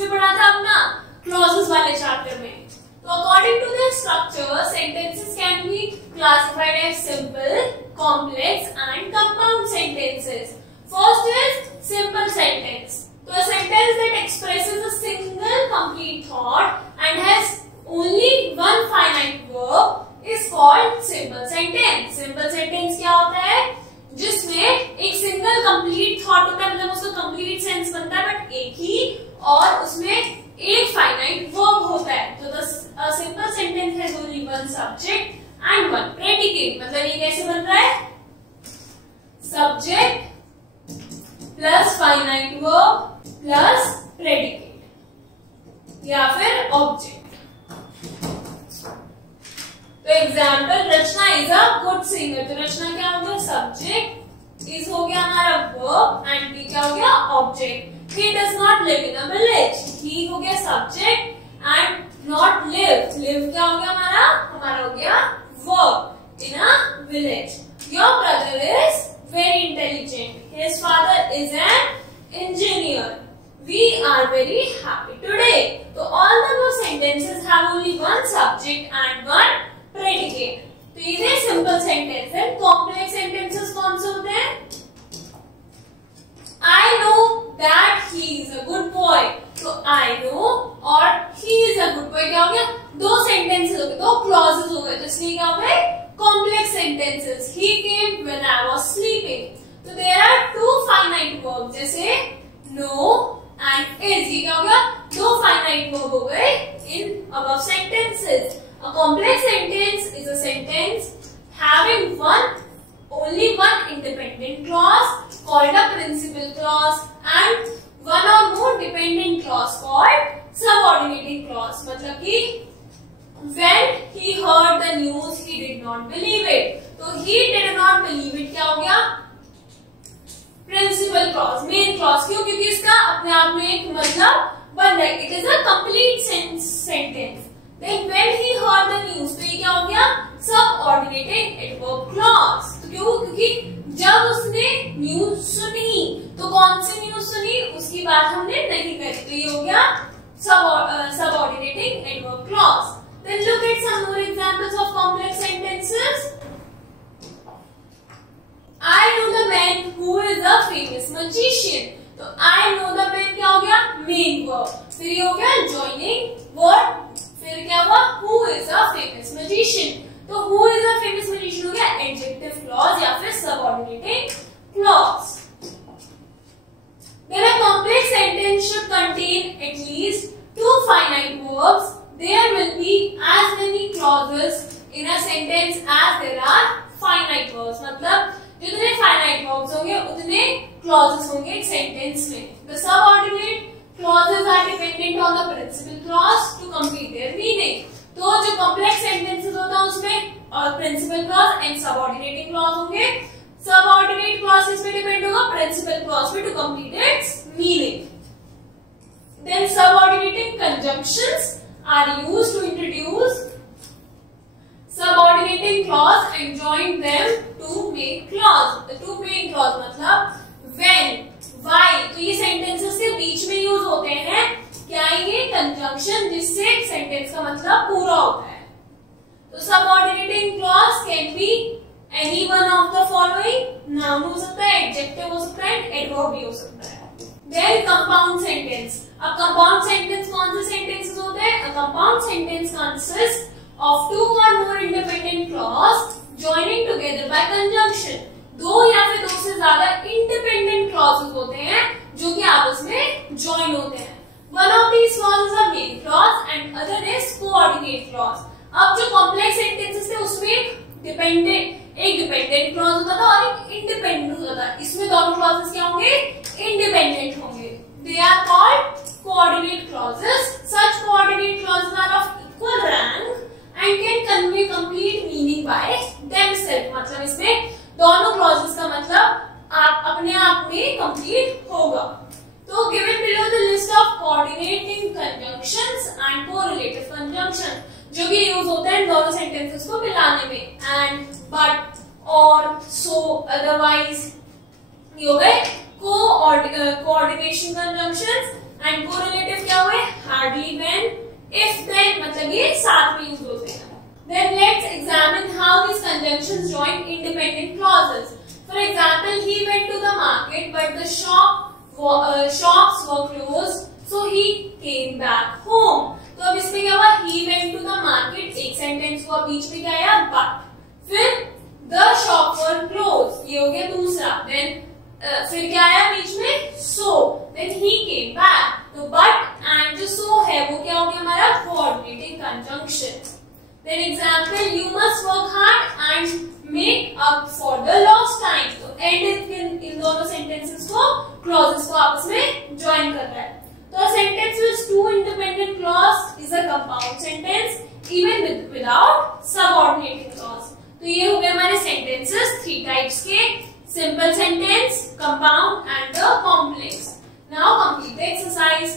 किसमें पढ़ा था अपना क्लॉजेस वाले चैप्टर में। तो according to the structure sentences can be classified as simple, complex and compound sentences. First is simple sentence. तो a sentence that expresses a single complete thought and has only one finite verb is called simple sentence. Simple sentence क्या होता है? जिसमें एक single complete thought होता है, मतलब उसका कंप्लीट सेंस बनता है बट एक ही, और उसमें एक फाइनाइट वर्ब होता है। तो the simple sentence has only one subject and one predicate. मतलब ये कैसे बन रहा है? Subject plus finite verb plus predicate या फिर ऑब्जेक्ट। तो example, Rachna is a good singer. तो रचना क्या हो गया? सब्जेक्ट, इज हो गया हमारा वर्ब एंड बी क्या हो गया? Object. He does not live in a village. He हो गया subject and not live, live क्या हो गया हमारा? हमारा हो गया verb, in a village. Your brother is very intelligent. His father is an engineer. We are very happy today. So all the sentences have only one subject and one predicate. तो ये simple sentence है। Complex sentences कौन से होते हैं? I know that he is a good boy. तो I know और he is a good boy क्या हो गया? दो sentences हो गए, दो clauses हो गए, तो इसलिए क्या हो गए? Complex sentences. He came when I was sleeping. So there are two finite verbs जैसे no and is. ये क्या हो गया? दो finite verb हो गए in above sentences. A complex sentence is a sentence having only one independent clause called a principal clause and one or more dependent clause called subordinating clause. मतलब कि when he heard the news he did not believe it. तो he did not believe it क्या हो गया? Principal clause, main clause. क्यों? क्योंकि इसका अपने आप में एक मतलब बन रहा है। It is a complete sentence. Then when he heard the news, तो ये क्या हो गया? Subordinated adverb clause. तो क्यों? क्योंकि जब उसने न्यूज सुनी, तो कौन सी न्यूज सुनी उसकी बात हमने नहीं करी, तो ये हो गया subordinating adverb clause. Then look at some more examples of complex sentences. I know the man who is a famous magician. तो I know the man क्या हो गया? Main verb। फिर ये हो गया joining word, फिर क्या हुआ? Who is a famous magician। तो who is a famous magician हो गया adjective clause या फिर subordinating clause। Then a complex sentence should contain at least two finite verbs. There will be as many clauses in a sentence as there are finite verbs. मतलब जितने finite verbs होंगे उतने clauses होंगे एक sentence में। The subordinate clauses are dependent on the principal clause to complete their meaning. तो जो complex sentences होता है उसमें principal clause and subordinating clause होंगे। Subordinate clause इस पे depend होगा principal clause पे to complete its meaning. Then subordinating conjunctions are used to introduce subordinating clause and join them to make clause. The two main clause मतलब when, while, तो ये sentences के बीच में use होते हैं। क्या ये? conjunction, जिससे sentence का मतलब पूरा होता है। तो subordinating clause can be any one of the following. noun हो सकता है, adjective हो सकता है, adverb भी हो सकता है। Then compound sentence. अब compound sentence कौन से sentences होते हैं? A compound sentence consists of two or more independent clause joining together by conjunction. दो या फिर दो से ज्यादा independent clauses होते हैं जो कि आपस में join होते हैं। One of these clauses are main clause and other is coordinate clause. अब जो complex sentences थे उसमें एक dependent clause होता था और एक independent होता था। इसमें दोनों clauses क्या होंगे? Independent होंगे। They are called coordinate clauses. Such coordinate clauses are of equal rank and can convey complete meaning by themselves. मतलब इसमें दोनों clauses का मतलब आप अपने आप में complete होगा। तो given below the list of coordinating conjunctions and correlative conjunction जो कि यूज होते हैं दोनों sentences को मिलाने में, and, but, or, so, otherwise, ये हो गए coordination conjunctions एंड कोरिलेटिव क्या हुए, हार्डली व्हेन, इफ देन मतलब ये साथ में यूज होते हैं. Then let's examine how these conjunctions join independent clauses. For example, he went to the market, but the shops were closed, so he came back home. तो अब इसमें क्या हुआ, he went to the market, एक sentence हुआ, बीच में क्या आया but, फिर the shops were closed, ये हो गया दूसरा, then फिर क्या आया बीच में, so, then he came back. तो but and जो so है वो क्या हो गया हमारा coordinating conjunction. Then example, you must work hard and make up for the lost time. तो end इन दोनों sentences को clauses को आपस में join कर रहा है. तो a sentence with two independent clause is a compound sentence even without subordinating clause. तो ये हो गए हमारे sentences 3 types के, simple sentence, compound and the complex. Now complete the exercise.